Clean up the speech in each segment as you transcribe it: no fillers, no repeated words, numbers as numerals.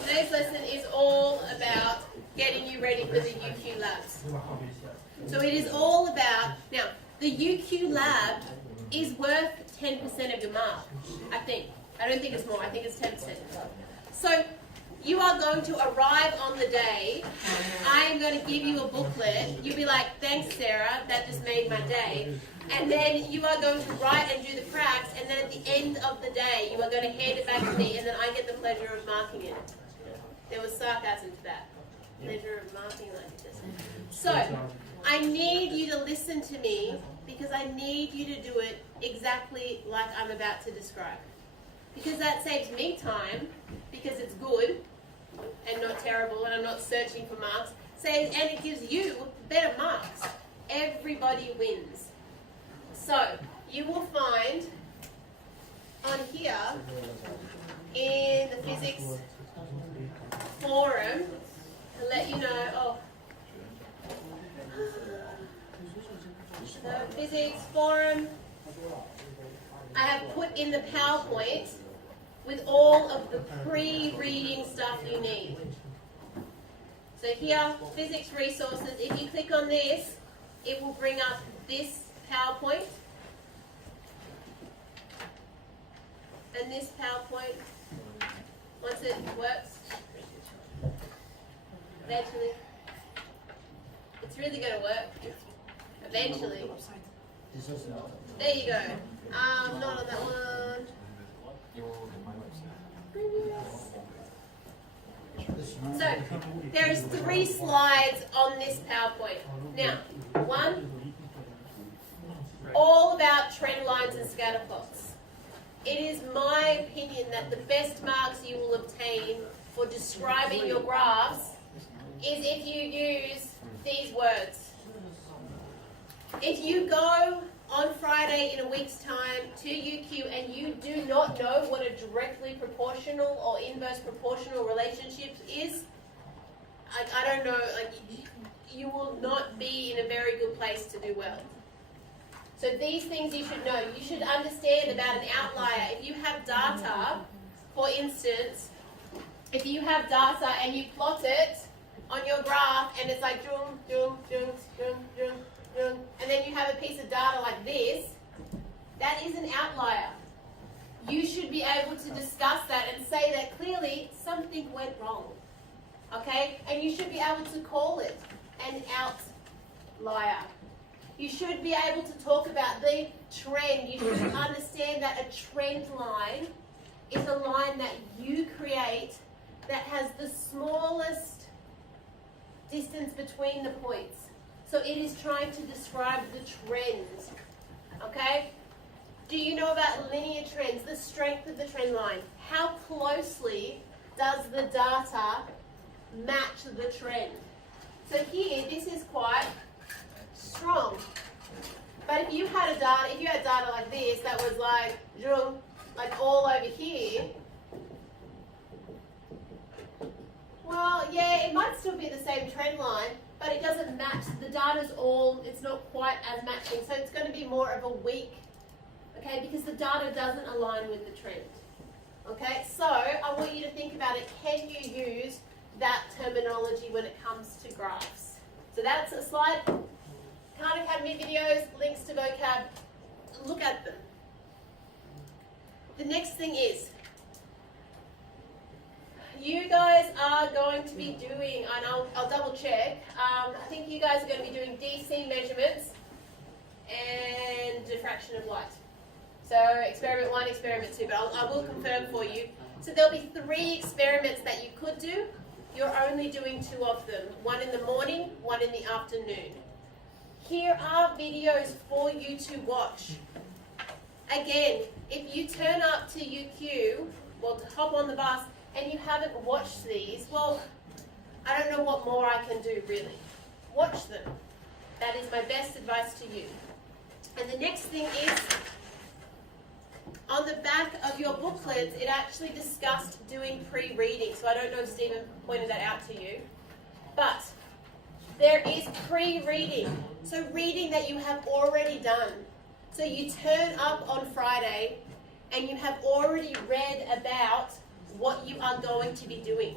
Today's lesson is all about getting you ready for the UQ labs. So it is all about, now, the UQ lab is worth 10% of your mark, I think. I don't think it's more, I think it's 10%. So you are going to arrive on the day, I am going to give you a booklet, you'll be like, thanks Sarah, that just made my day. And then you are going to write and do the cracks, and then at the end of the day, you are going to hand it back to me, and then I get the pleasure of marking it. There was sarcasm to that. Pleasure of marking like this. So, I need you to listen to me, because I need you to do it exactly like I'm about to describe. Because that saves me time, because it's good, and not terrible, and I'm not searching for marks, and it gives you better marks. Everybody wins. So, you will find on here in the physics forum to let you know, the physics forum, I have put in the PowerPoint with all of the pre-reading stuff you need. So here, physics resources, if you click on this, it will bring up this PowerPoint and this PowerPoint, once it works, eventually, it's really going to work, eventually. There you go. Not on that one. So, there is 3 slides on this PowerPoint. Now, 1, all about trend lines and scatter plots. It is my opinion that the best marks you will obtain for describing your graphs is if you use these words. If you go on Friday in a week's time to UQ and you do not know what a directly proportional or inverse proportional relationship is, I don't know, you will not be in a very good place to do well. So these things you should know. You should understand about an outlier. If you have data, for instance, if you have data and you plot it on your graph and it's like drum, drum, drum, drum, drum, drum, and then you have a piece of data like this, that is an outlier. You should be able to discuss that and say that clearly something went wrong. Okay? And you should be able to call it an outlier. You should be able to talk about the trend. You should understand that a trend line is a line that you create that has the smallest distance between the points. So it is trying to describe the trend. Okay? Do you know about linear trends, the strength of the trend line? How closely does the data match the trend? So here, this is quite strong. But if you had data like this that was like all over here, well, yeah, it might still be the same trend line, but it doesn't match. The data's it's not quite as matching. So it's going to be more of a weak, okay, because the data doesn't align with the trend. Okay, so I want you to think about it. Can you use that terminology when it comes to graphs? So that's a slide. Khan Academy videos, links to vocab, look at them. The next thing is, you guys are going to be doing, and I'll double check, I think you guys are going to be doing DC measurements and diffraction of light. So experiment 1, experiment 2, but I will confirm for you. So there'll be 3 experiments that you could do. You're only doing 2 of them, 1 in the morning, 1 in the afternoon. Here are videos for you to watch. Again, if you turn up to UQ, well, to hop on the bus, and you haven't watched these, well, I don't know what more I can do, really. Watch them. That is my best advice to you. And the next thing is, on the back of your booklets, it actually discussed doing pre-reading. So I don't know if Stephen pointed that out to you. But there is pre-reading. So reading that you have already done. So you turn up on Friday and you have already read about what you are going to be doing.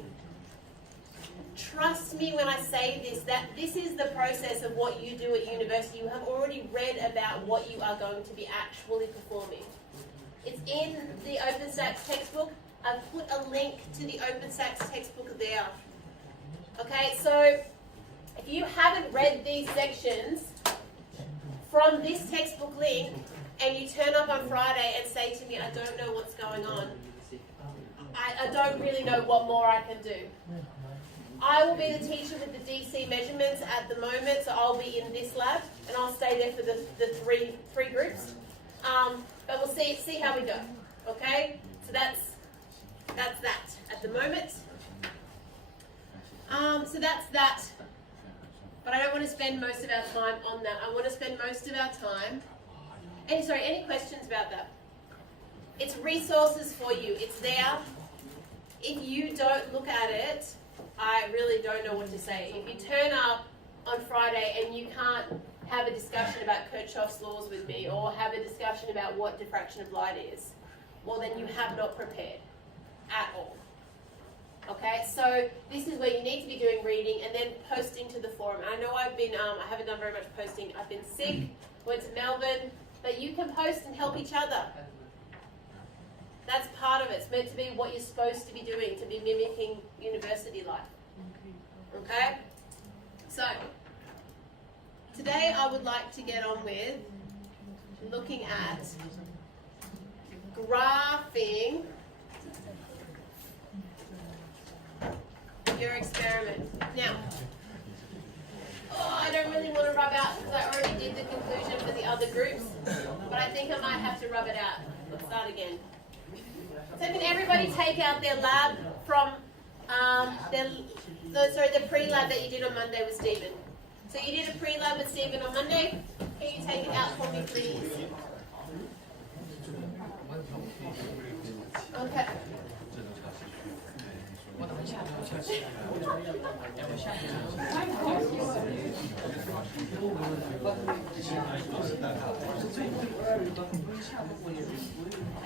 Trust me when I say this, that this is the process of what you do at university. You have already read about what you are going to be actually performing. It's in the OpenStax textbook. I've put a link to the OpenStax textbook there. Okay, so if you haven't read these sections from this textbook link and you turn up on Friday and say to me, I don't know what's going on, I don't really know what more I can do. I will be the teacher with the DC measurements at the moment, so I'll be in this lab and I'll stay there for the three groups. But we'll see how we go. Okay, so that's that at the moment. So that's that. But I don't want to spend most of our time on that. I want to spend most of our time. Any questions about that? It's resources for you. It's there. If you don't look at it, I really don't know what to say. If you turn up on Friday and you can't have a discussion about Kirchhoff's laws with me or have a discussion about what diffraction of light is, well then you have not prepared at all. Okay, so this is where you need to be doing reading and then posting to the forum. I know I haven't done very much posting. I've been sick, went to Melbourne, but you can post and help each other. That's part of it. It's meant to be what you're supposed to be doing, to be mimicking university life. Okay? So, today I would like to get on with looking at graphing your experiment. Now, I don't really want to rub out because I already did the conclusion for the other groups, but I think I might have to rub it out. Let's start again. So can everybody take out their lab from the pre-lab that you did on Monday with Stephen? So you did a pre-lab with Stephen on Monday. Can you take it out for me, please? Okay.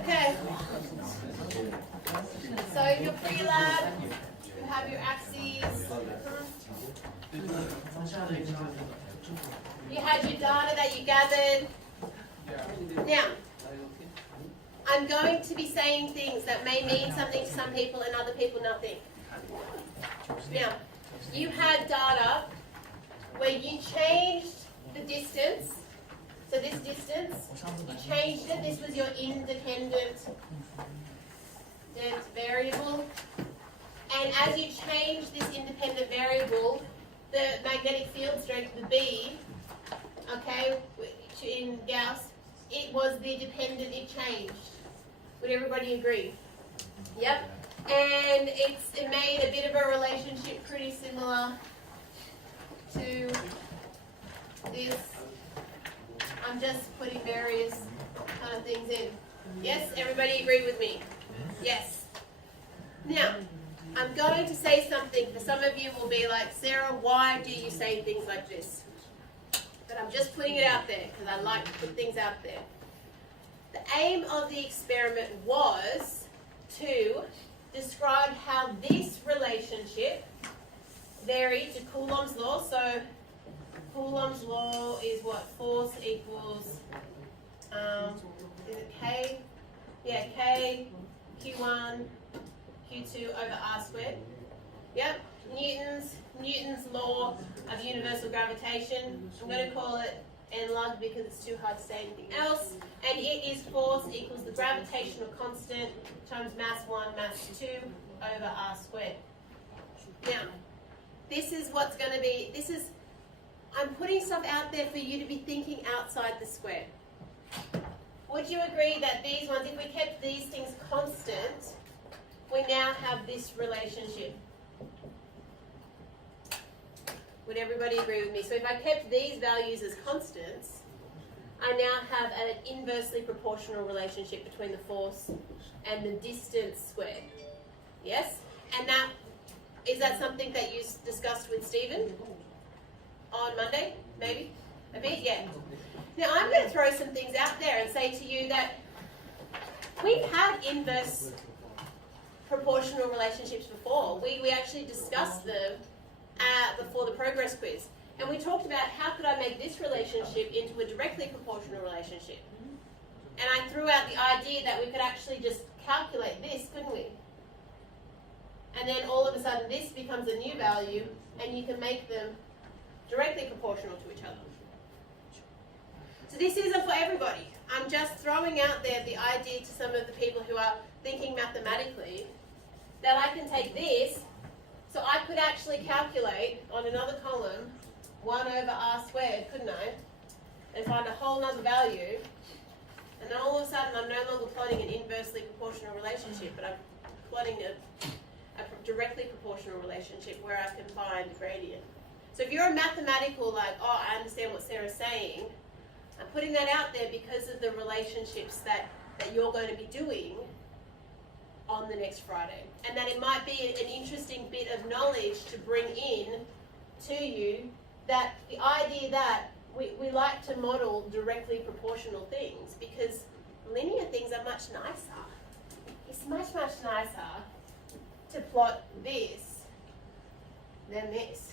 Okay. So in your pre-lab, you have your axes. You had your data that you gathered. Now, I'm going to be saying things that may mean something to some people and other people nothing. Now, you had data where you changed the distance. So this distance, you changed it. This was your independent variable. And as you change this independent variable, the magnetic field strength, the B, okay, which in Gauss, it was the dependent, it changed. Would everybody agree? Yep. And it made a bit of a relationship pretty similar to this. I'm just putting various kind of things in. Yes? Everybody agree with me? Yes. Now, I'm going to say something. For some of you will be like, Sarah, why do you say things like this? But I'm just putting it out there because I like to put things out there. The aim of the experiment was to describe how this relationship varied to Coulomb's law. So Coulomb's law is what? Force equals, is it K? Yeah, K, Q1, Q2 over R squared. Yep, Newton's law of universal gravitation. I'm going to call it N log because it's too hard to say anything else. And it is force equals the gravitational constant times mass 1, mass 2 over R squared. Now, this is what's going to be, I'm putting stuff out there for you to be thinking outside the square. Would you agree that these ones, if we kept these things constant, we now have this relationship? Would everybody agree with me? So if I kept these values as constants, I now have an inversely proportional relationship between the force and the distance squared. Yes? And now, is that something that you discussed with Stephen on Monday? Maybe? A bit? Yeah. Now I'm going to throw some things out there and say to you that we've had inverse proportional relationships before. We actually discussed them before the progress quiz. And we talked about how could I make this relationship into a directly proportional relationship. And I threw out the idea that we could actually just calculate this, couldn't we? And then all of a sudden this becomes a new value and you can make them directly proportional to each other. So this isn't for everybody. I'm just throwing out there the idea to some of the people who are thinking mathematically that I can take this, so I could actually calculate on another column 1 over r squared, couldn't I? And find a whole other value. And then all of a sudden I'm no longer plotting an inversely proportional relationship, but I'm plotting a directly proportional relationship where I can find the gradient. So if you're a mathematical, like, oh, I understand what Sarah's saying, I'm putting that out there because of the relationships that you're going to be doing on the next Friday. And that it might be an interesting bit of knowledge to bring in to you, that the idea that we like to model directly proportional things because linear things are much nicer. It's much, much nicer to plot this than this.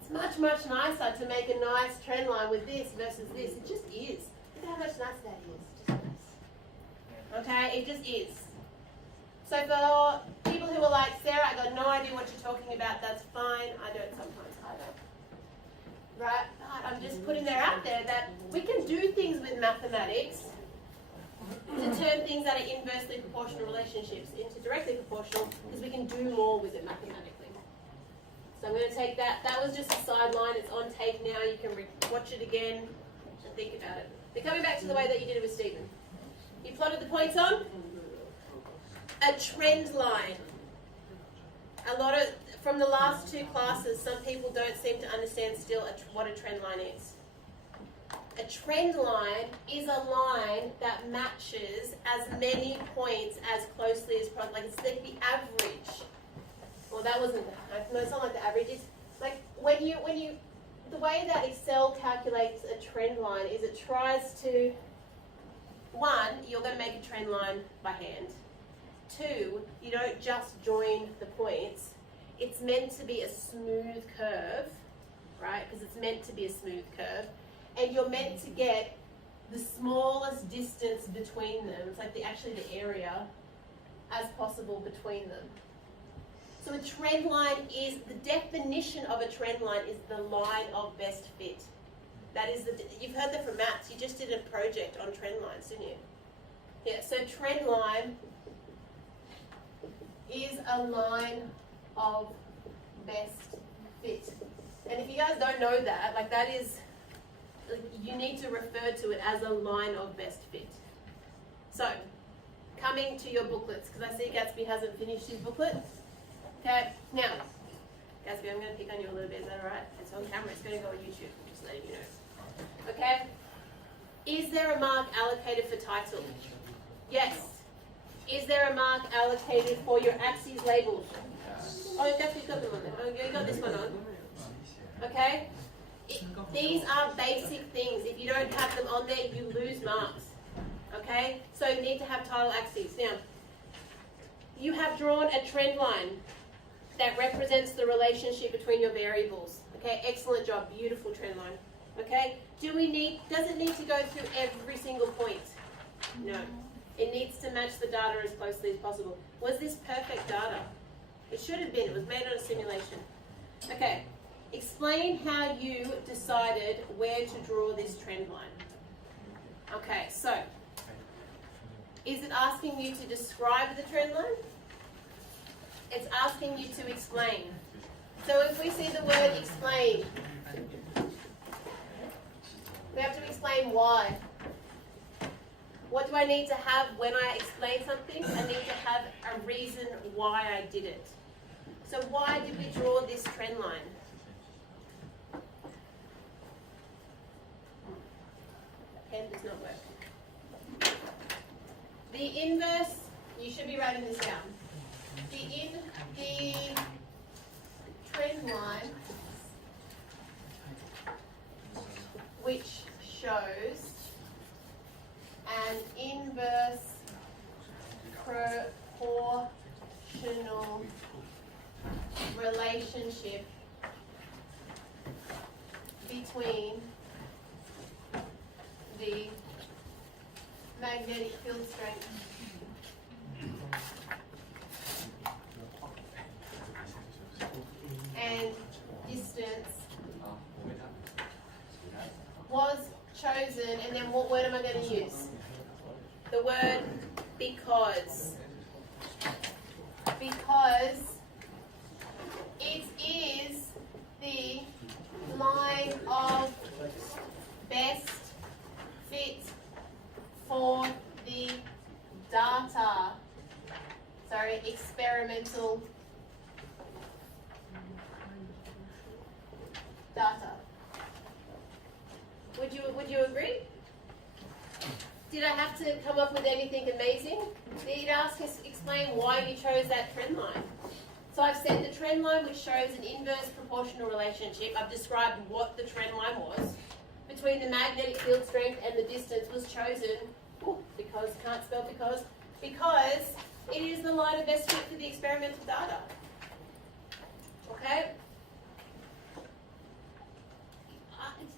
It's much, much nicer to make a nice trend line with this versus this. It just is. Look how much nicer that is. Just nice. Okay, it just is. So for people who are like, Sarah, I got no idea what you're talking about, that's fine. I don't sometimes either. Right? But I'm just putting that out there that we can do things with mathematics to turn things that are inversely proportional relationships into directly proportional because we can do more with it mathematically. So I'm going to take that. That was just a sideline. It's on tape now. You can watch it again and think about it. They're coming back to the way that you did it with Stephen. You plotted the points on a trend line. From the last 2 classes, some people don't seem to understand still what a trend line is. A trend line is a line that matches as many points as closely as possible. Like it's like the average. Well, that wasn't. No, it's not like the average. It's like when you. The way that Excel calculates a trend line is it tries to. 1, you're going to make a trend line by hand. 2, you don't just join the points. It's meant to be a smooth curve, right? Because it's meant to be a smooth curve. And you're meant to get the smallest distance between them. It's like actually the area as possible between them. So a trend line is, the definition of a trend line is the line of best fit. That is you've heard that from maths. You just did a project on trend lines, didn't you? Yeah, so trend line is a line of best fit. And if you guys don't know that, like that is, you need to refer to it as a line of best fit. So, coming to your booklets, because I see Gatsby hasn't finished his booklet. Okay, now, Gatsby, I'm going to pick on you a little bit, is that alright? It's on camera, it's going to go on YouTube, I'm just letting you know. Okay? Is there a mark allocated for title? Yes. Is there a mark allocated for your axes labels? Oh, Gatsby's got them on there. Oh, you got this one on. Okay? These are basic things. If you don't have them on there, you lose marks. Okay? So you need to have title axes. Now, you have drawn a trend line that represents the relationship between your variables. Okay? Excellent job. Beautiful trend line. Okay? Does it need to go through every single point? No. It needs to match the data as closely as possible. Was this perfect data? It should have been. It was made on a simulation. Okay. Explain how you decided where to draw this trend line. Okay, so is it asking you to describe the trend line? It's asking you to explain. So if we see the word explain, we have to explain why. What do I need to have when I explain something? I need to have a reason why I did it. So why did we draw this trend line? Pen does not work. The inverse, you should be writing this down. The trend line, which shows an inverse proportional relationship between the magnetic field strength and distance was chosen, and then what word am I going to use? The word because. Because it is the line of best fit for the data. Sorry, experimental data. Would you agree? Did I have to come up with anything amazing? Did explain why you chose that trend line? So I've said the trend line, which shows an inverse proportional relationship. I've described what the trend line was between the magnetic field strength and the distance, was chosen because it is the line of best fit for the experimental data. Okay.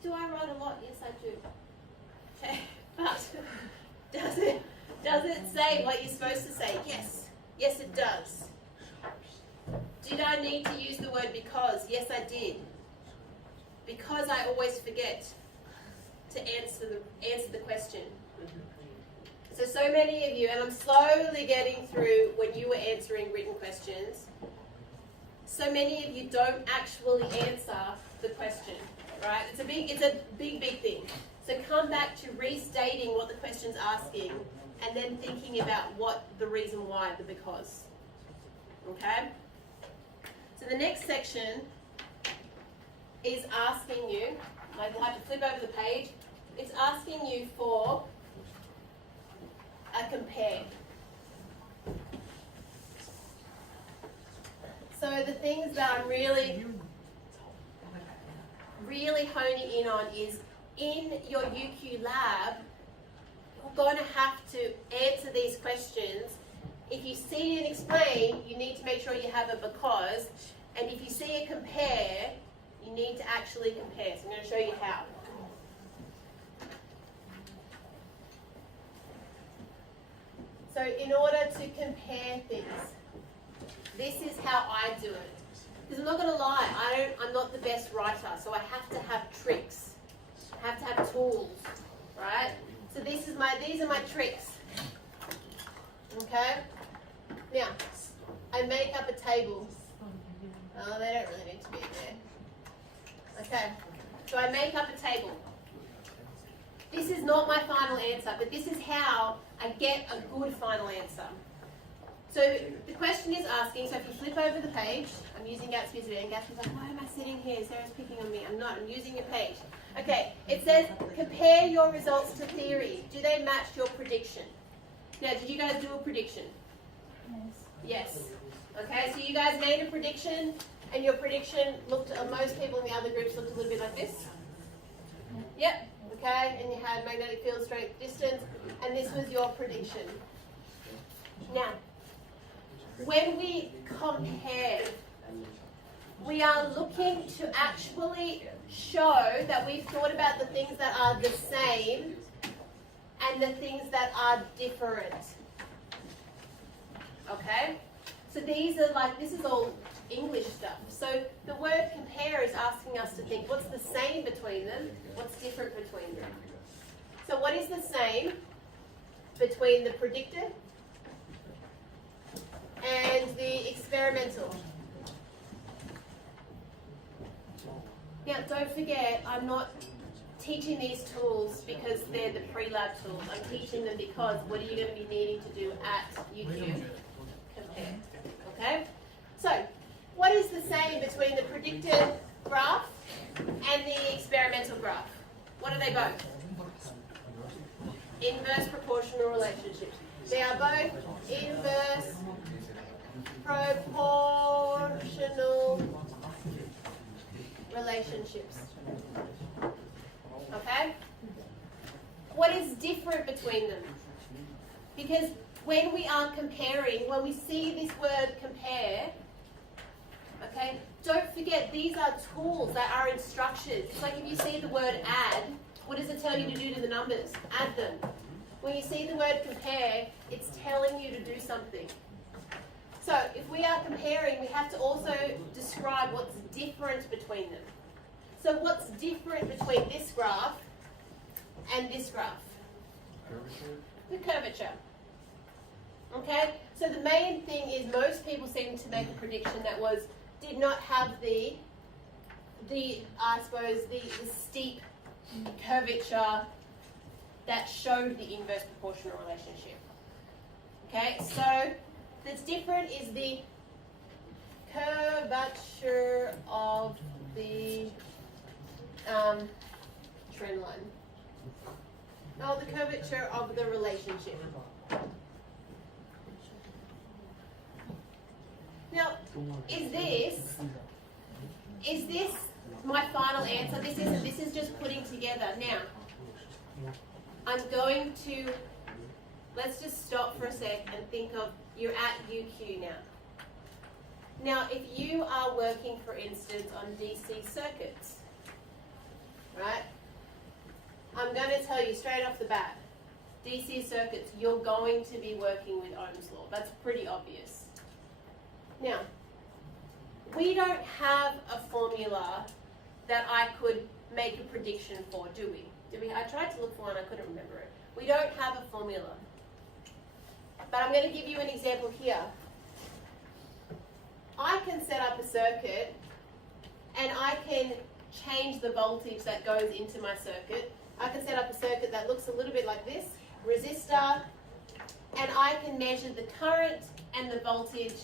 Do I write a lot? Yes, I do. Okay, but does it say what you're supposed to say? Yes. Yes, it does. Did I need to use the word because? Yes, I did. Because I always forget to answer the question. So many of you, and I'm slowly getting through when you were answering written questions, so many of you don't actually answer the question, right? It's a big thing. So come back to restating what the question's asking and then thinking about what the reason why, the because. Okay? So the next section is asking you, like we'll have to flip over the page, it's asking you for a compare. So the things that I'm really honing in on is in your UQ lab, you're going to have to answer these questions. If you see and explain, you need to make sure you have a because, and if you see a compare, you need to actually compare. So I'm going to show you how. So in order to compare things, this is how I do it. Because I'm not going to lie, I'm not the best writer, so I have to have tricks. I have to have tools, right? So these are my tricks. Okay? Now, I make up a table. Oh, they don't really need to be there. Okay, so I make up a table. This is not my final answer, but this is how I get a good final answer. So the question is asking, so if you flip over the page, I'm using Gatsby's video, and Gatsby's like, why am I sitting here? Sarah's picking on me. I'm not, I'm using your page. Okay, it says, compare your results to theory. Do they match your prediction? Now, did you guys do a prediction? Yes. Okay, so you guys made a prediction, and your prediction looked, most people in the other groups looked a little bit like this. Yep, okay, and you had magnetic field strength, distance, and this was your prediction. Now, when we compare, we are looking to actually show that we've thought about the things that are the same and the things that are different. Okay? So these are like, this is all English stuff. So the word compare is asking us to think, what's the same between them? What's different between them? So what is the same between the predicted and the experimental? Now, don't forget, I'm not teaching these tools because they're the Prelab tools. I'm teaching them because what are you going to be needing to do at UQ? Compare. Okay? So, what is the same between the predicted graph and the experimental graph? What are they both? Inverse proportional relationships. They are both inverse proportional relationships. Okay? What is different between them? Because when we are comparing, when we see this word compare, okay, don't forget, these are tools, that are instructions. It's like if you see the word add, what does it tell you to do to the numbers? Add them. When you see the word compare, it's telling you to do something. So if we are comparing, we have to also describe what's different between them. So what's different between this graph and this graph? Curvature? The curvature. Okay, so the main thing is most people seem to make a prediction that did not have the I suppose the steep curvature that showed the inverse proportional relationship. Okay, so that's different is the curvature of the trend line. No, the curvature of the relationship. Now, is this my final answer? This isn't. This is just putting together. Now, I'm going to, let's just stop for a sec and think of, you're at UQ now. Now, if you are working, for instance, on DC circuits, right? I'm going to tell you straight off the bat, DC circuits, you're going to be working with Ohm's law. That's pretty obvious. Now, we don't have a formula that I could make a prediction for, do we? I tried to look for one, I couldn't remember it. We don't have a formula. But I'm going to give you an example here. I can set up a circuit and I can change the voltage that goes into my circuit. I can set up a circuit that looks a little bit like this, resistor, and I can measure the current and the voltage,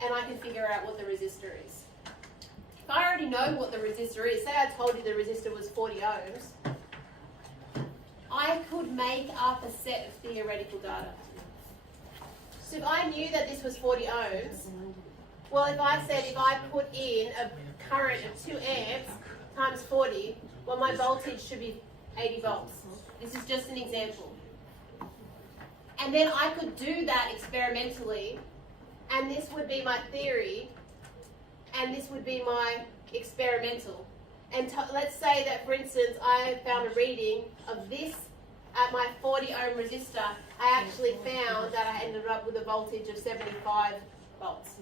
and I can figure out what the resistor is. If I already know what the resistor is, say I told you the resistor was 40 ohms, I could make up a set of theoretical data. So if I knew that this was 40 ohms, well, if I said if I put in a current of 2 amps times 40, well, my voltage should be 80 volts. This is just an example. And then I could do that experimentally, and this would be my theory, and this would be my experimental. And let's say that, for instance, I found a reading of this at my 40 ohm resistor. I actually found that I ended up with a voltage of 75 volts.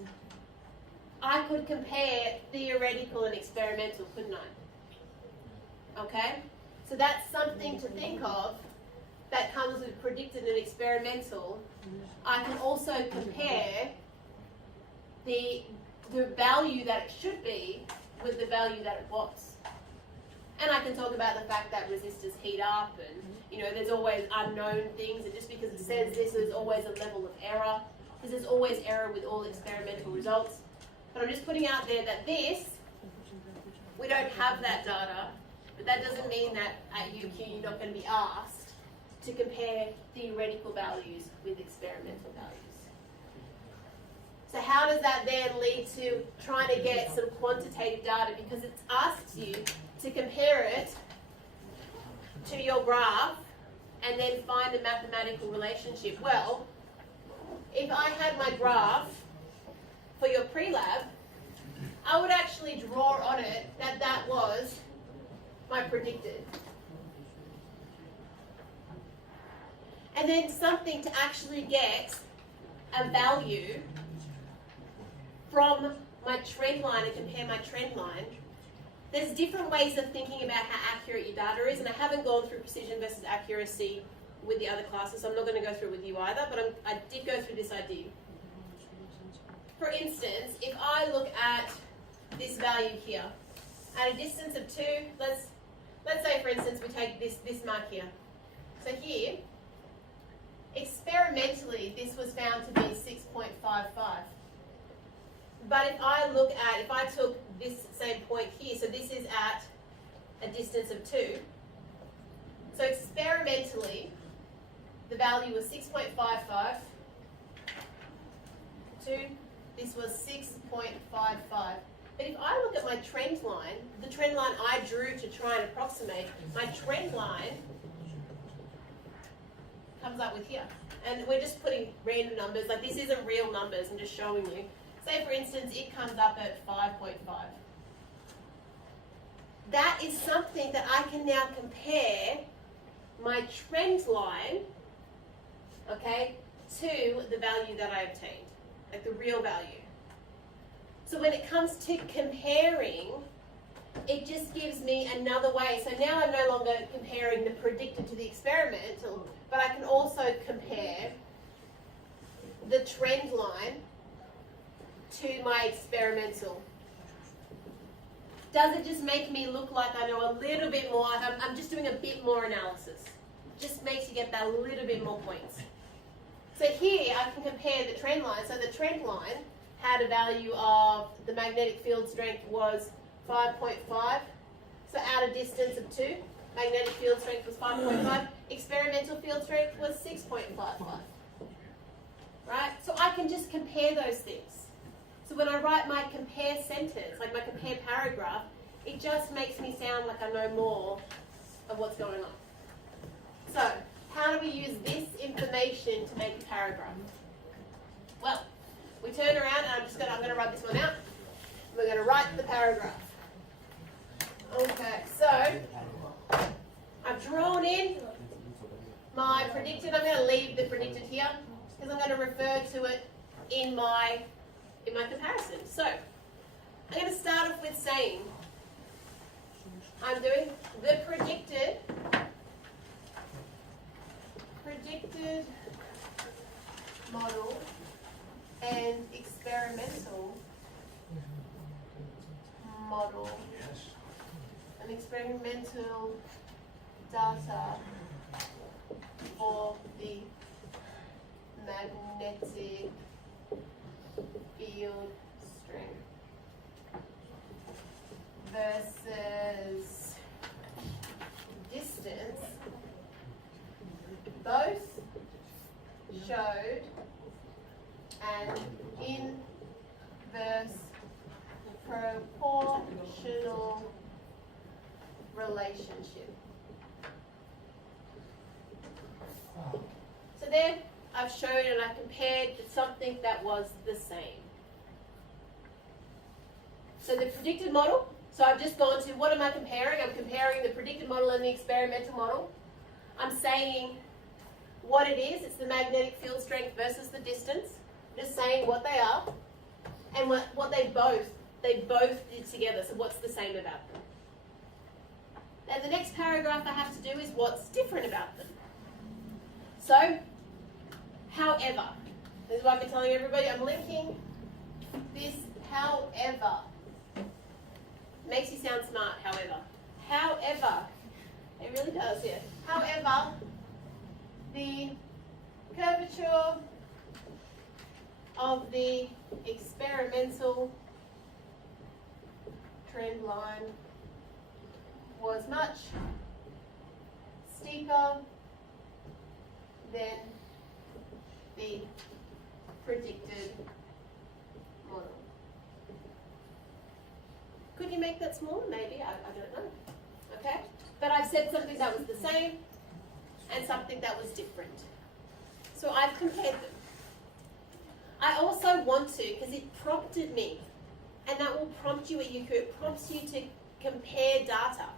I could compare theoretical and experimental, couldn't I? Okay? So that's something to think of that comes with predicted and experimental. I can also compare the value that it should be with the value that it was. And I can talk about the fact that resistors heat up and, there's always unknown things, and just because it says this, there's always a level of error, because there's always error with all experimental results. But I'm just putting out there that this, we don't have that data, but that doesn't mean that at UQ you're not going to be asked to compare theoretical values with experimental values. So how does that then lead to trying to get some quantitative data? Because it asks you to compare it to your graph and then find a mathematical relationship. Well, if I had my graph for your Prelab, I would actually draw on it that was my predicted. And then something to actually get a value from my trend line and compare my trend line. There's different ways of thinking about how accurate your data is, and I haven't gone through precision versus accuracy with the other classes, so I'm not going to go through it with you either, but I did go through this idea. For instance, if I look at this value here, at a distance of 2, let's say, for instance, we take this mark here. So here, experimentally, this was found to be 6.55. But if I took this same point here, so this is at a distance of 2. So experimentally, the value was 6.55. 2, this was 6.55. But if I look at my trend line, the trend line I drew to try and approximate, my trend line comes up with here. And we're just putting random numbers, like this isn't real numbers, I'm just showing you. Say for instance, it comes up at 5.5. That is something that I can now compare my trend line, okay, to the value that I obtained, like the real value. So when it comes to comparing, it just gives me another way. So now I'm no longer comparing the predicted to the experimental, but I can also compare the trend line to my experimental. Does it just make me look like I know a little bit more? I'm just doing a bit more analysis. Just makes you get that little bit more points. So here I can compare the trend line. So the trend line had a value of the magnetic field strength was 5.5. So at a distance of 2, magnetic field strength was 5.5. Experimental field strength was 6.55. Right? So I can just compare those things. So when I write my compare sentence, like my compare paragraph, it just makes me sound like I know more of what's going on. So, how do we use this information to make a paragraph? Well, we turn around and I'm going to write this one out. We're going to write the paragraph. Okay, so I've drawn in my predicted. I'm going to leave the predicted here because I'm going to refer to it in my comparison. So I'm going to start off with saying I'm doing the predicted model and experimental model and experimental data for the magnetic field strength versus distance both showed an inverse proportional relationship. So there I've shown and I compared something that was the same. So the predicted model, so I've just gone to what am I comparing? I'm comparing the predicted model and the experimental model. I'm saying what it is, it's the magnetic field strength versus the distance. Just saying what they are and what they both did together. So what's the same about them? Now the next paragraph I have to do is what's different about them. So, however, this is what I've been telling everybody, I'm linking this however. Makes you sound smart, however. However, it really does, yeah. However, the curvature of the experimental trend line was much steeper than the predicted model. Could you make that smaller? Maybe, I don't know. Okay? But I've said something that was the same and something that was different. So I've compared them. I also want to, because it prompted me, and that will prompt you at UQ, it prompts you to compare data.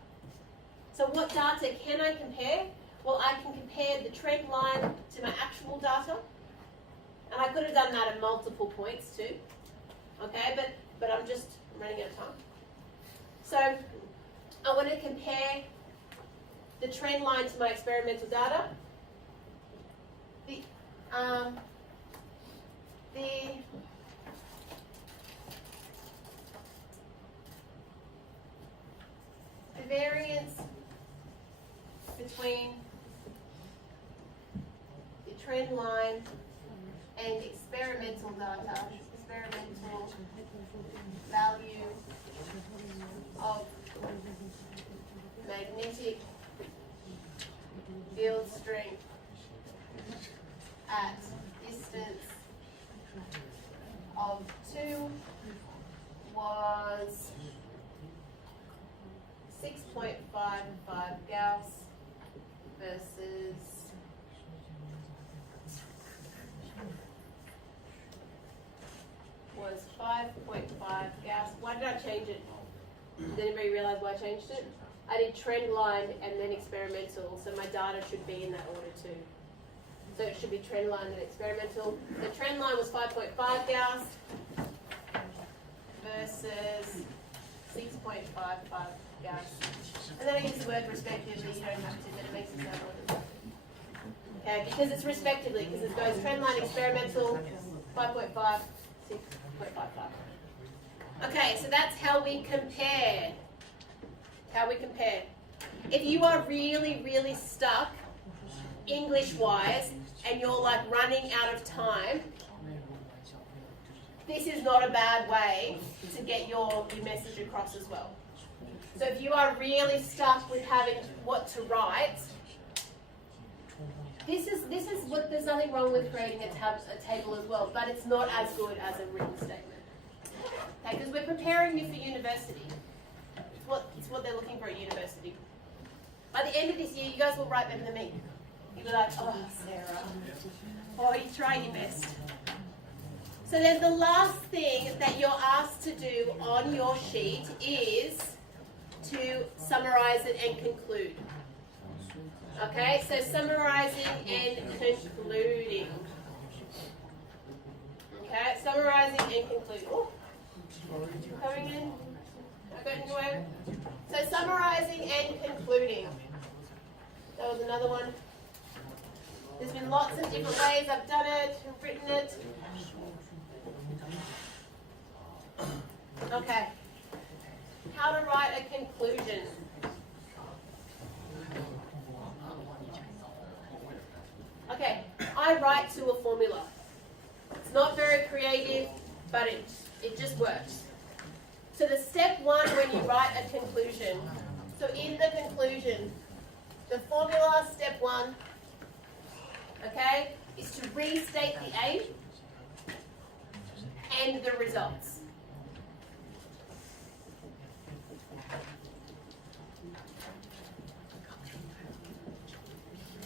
So what data can I compare? Well, I can compare the trend line to my actual data, and I could have done that at multiple points too. Okay, but I'm running out of time. So I want to compare the trend line to my experimental data. The variance between the trend line and experimental data, experimental value of magnetic field strength at distance of 2 was 6.55 Gauss versus was Why did I change it? Did anybody realize why I changed it? I did trend line and then experimental, so my data should be in that order too. So it should be trend line and experimental. The trend line was 5.5 Gauss versus 6.55 Gauss. And then I use the word respectively, you don't have to, but it makes it sound more. Okay, because it's respectively, because it goes trend line experimental, 5.5, 6.55. Okay, so that's how we compare. How we compare. If you are really, really stuck English-wise and you're like running out of time, this is not a bad way to get your message across as well. So if you are really stuck with having what to write, this is what, there's nothing wrong with creating a table as well, but it's not as good as a written statement. Okay, because we're preparing you for university. It's what they're looking for at university. By the end of this year, you guys will write better than me. You'll be like, oh, Sarah. Oh, you try your best. So then the last thing that you're asked to do on your sheet is to summarize it and conclude. Okay, so summarizing and concluding. Okay, summarizing and concluding. Oh, coming in. I got in the way. So summarizing and concluding. That was another one. There's been lots of different ways I've done it, written it. Okay. How to write a conclusion. Okay, I write to a formula. It's not very creative, but it just works. So the step one when you write a conclusion, so in the conclusion, the formula, step one, okay, is to restate the aim and the results.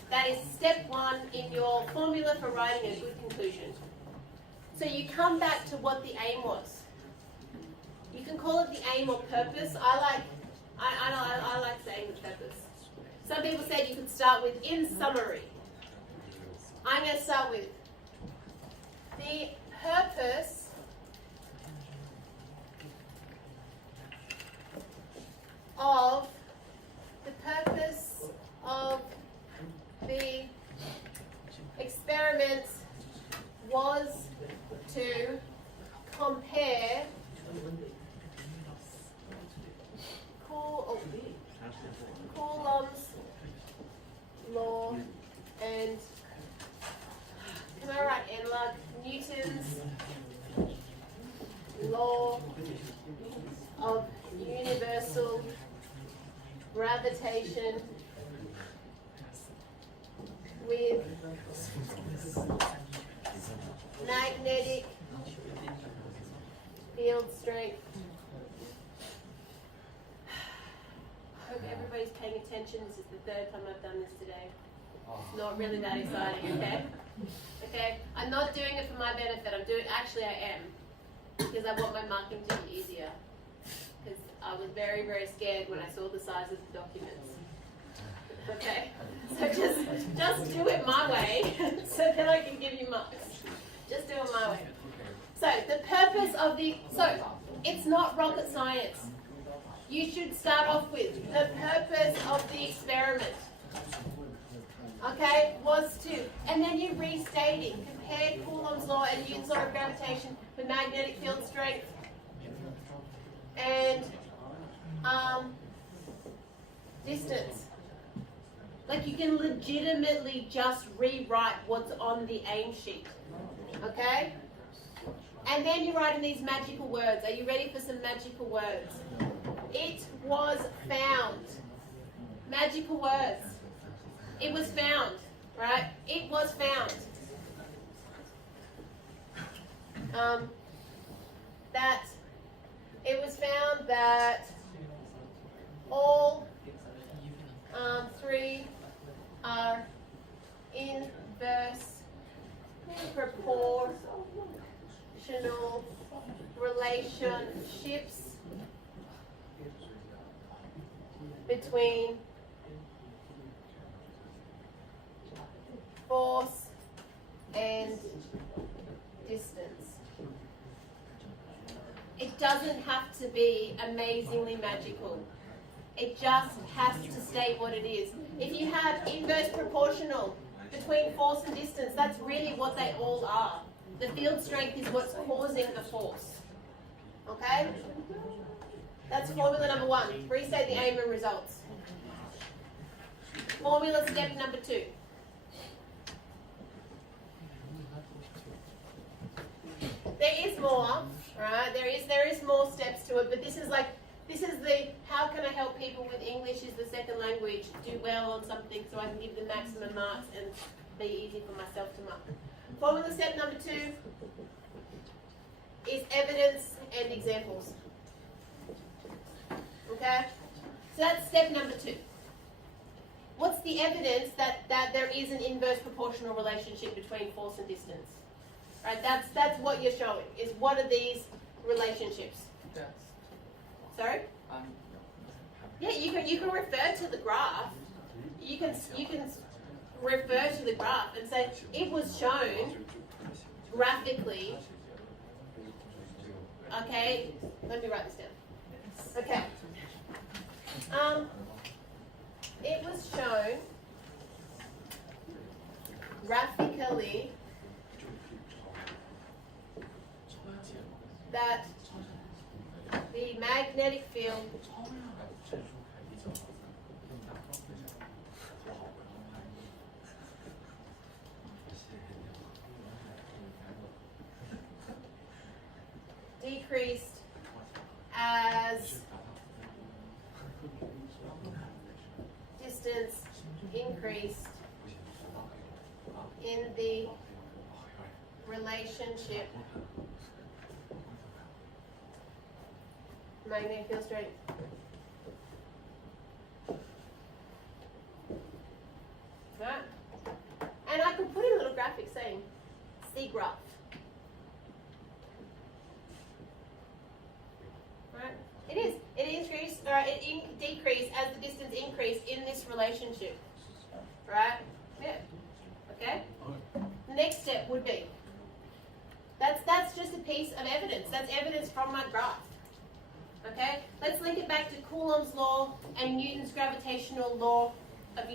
That is step one in your formula for writing a good conclusion. So you come back to what the aim was. You can call it the aim or purpose. I like saying the purpose. Some people said you could start with in summary. I'm going to start with the purpose of the experiment was to compare Coulomb's law and, can I write analog, Newton's law of universal gravitation with magnetic field strength. I hope everybody's paying attention. This is the third time I've done this today. It's not really that exciting, okay? Okay, I'm not doing it for my benefit. Actually I am, because I want my marking to be easier. Because I was very, very scared when I saw the size of the documents. Okay, so just do it my way, so that I can give you marks. Just do it my way. So the purpose of it's not rocket science. You should start off with the purpose of the experiment. Okay, was to, and then you restating, compare Coulomb's law and Newton's law of gravitation with magnetic field strength and distance. Like you can legitimately just rewrite what's on the aim sheet. Okay? And then you write in these magical words. Are you ready for some magical words? It was found. Magical words. It was found, right? It was found. It was found that all three are inverse proportional relationships between force and distance. It doesn't have to be amazingly magical. It just has to state what it is. If you have inverse proportional between force and distance, that's really what they all are. The field strength is what's causing the force. Okay? That's formula number 1. Restate the aim and results. Formula step number 2. There is more, right? There is more steps to it, but this is the how can I help people with English is the second language do well on something so I can give them maximum marks and be easy for myself to mark. Formula step number 2 is evidence and examples. Okay? So that's step number 2. What's the evidence that there is an inverse proportional relationship between force and distance? Right? That's what you're showing, is what are these relationships? Yes. Sorry? Yeah, you can refer to the graph. You can refer to the graph and say it was shown graphically. Okay, let me write this down. Okay. It was shown graphically that the magnetic field decreased as distance increased in the relationship magnetic field strength. Right? And I could put in a little graphic saying, see graph. Right? It is. It decreased as the distance increased in this relationship. Right? Yeah. Okay? The next step would be, that's just a piece of evidence. That's evidence from my graph. Okay? Let's link it back to Coulomb's law and Newton's gravitational law of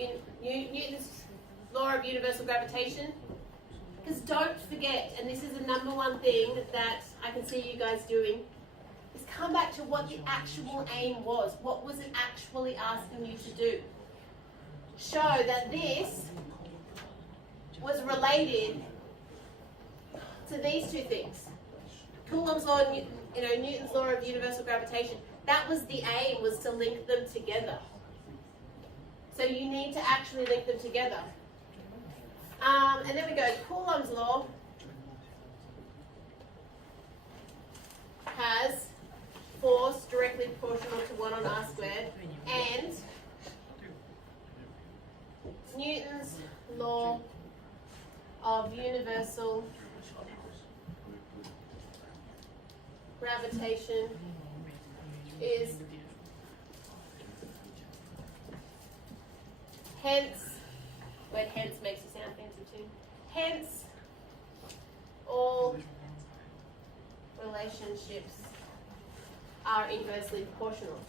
Newton's law of universal gravitation. Because don't forget, and this is the number one thing that I can see you guys doing, is come back to what the actual aim was. What was it actually asking you to do? Show that this was related to these two things. Coulomb's law and Newton's law of universal gravitation. That was the aim, was to link them together. So you need to actually link them together. And then we go, Coulomb's law has force directly proportional to 1 on r squared, and Newton's law of universal gravitation is hence, word hence makes you sound fancy too, hence all relationships are inversely proportional.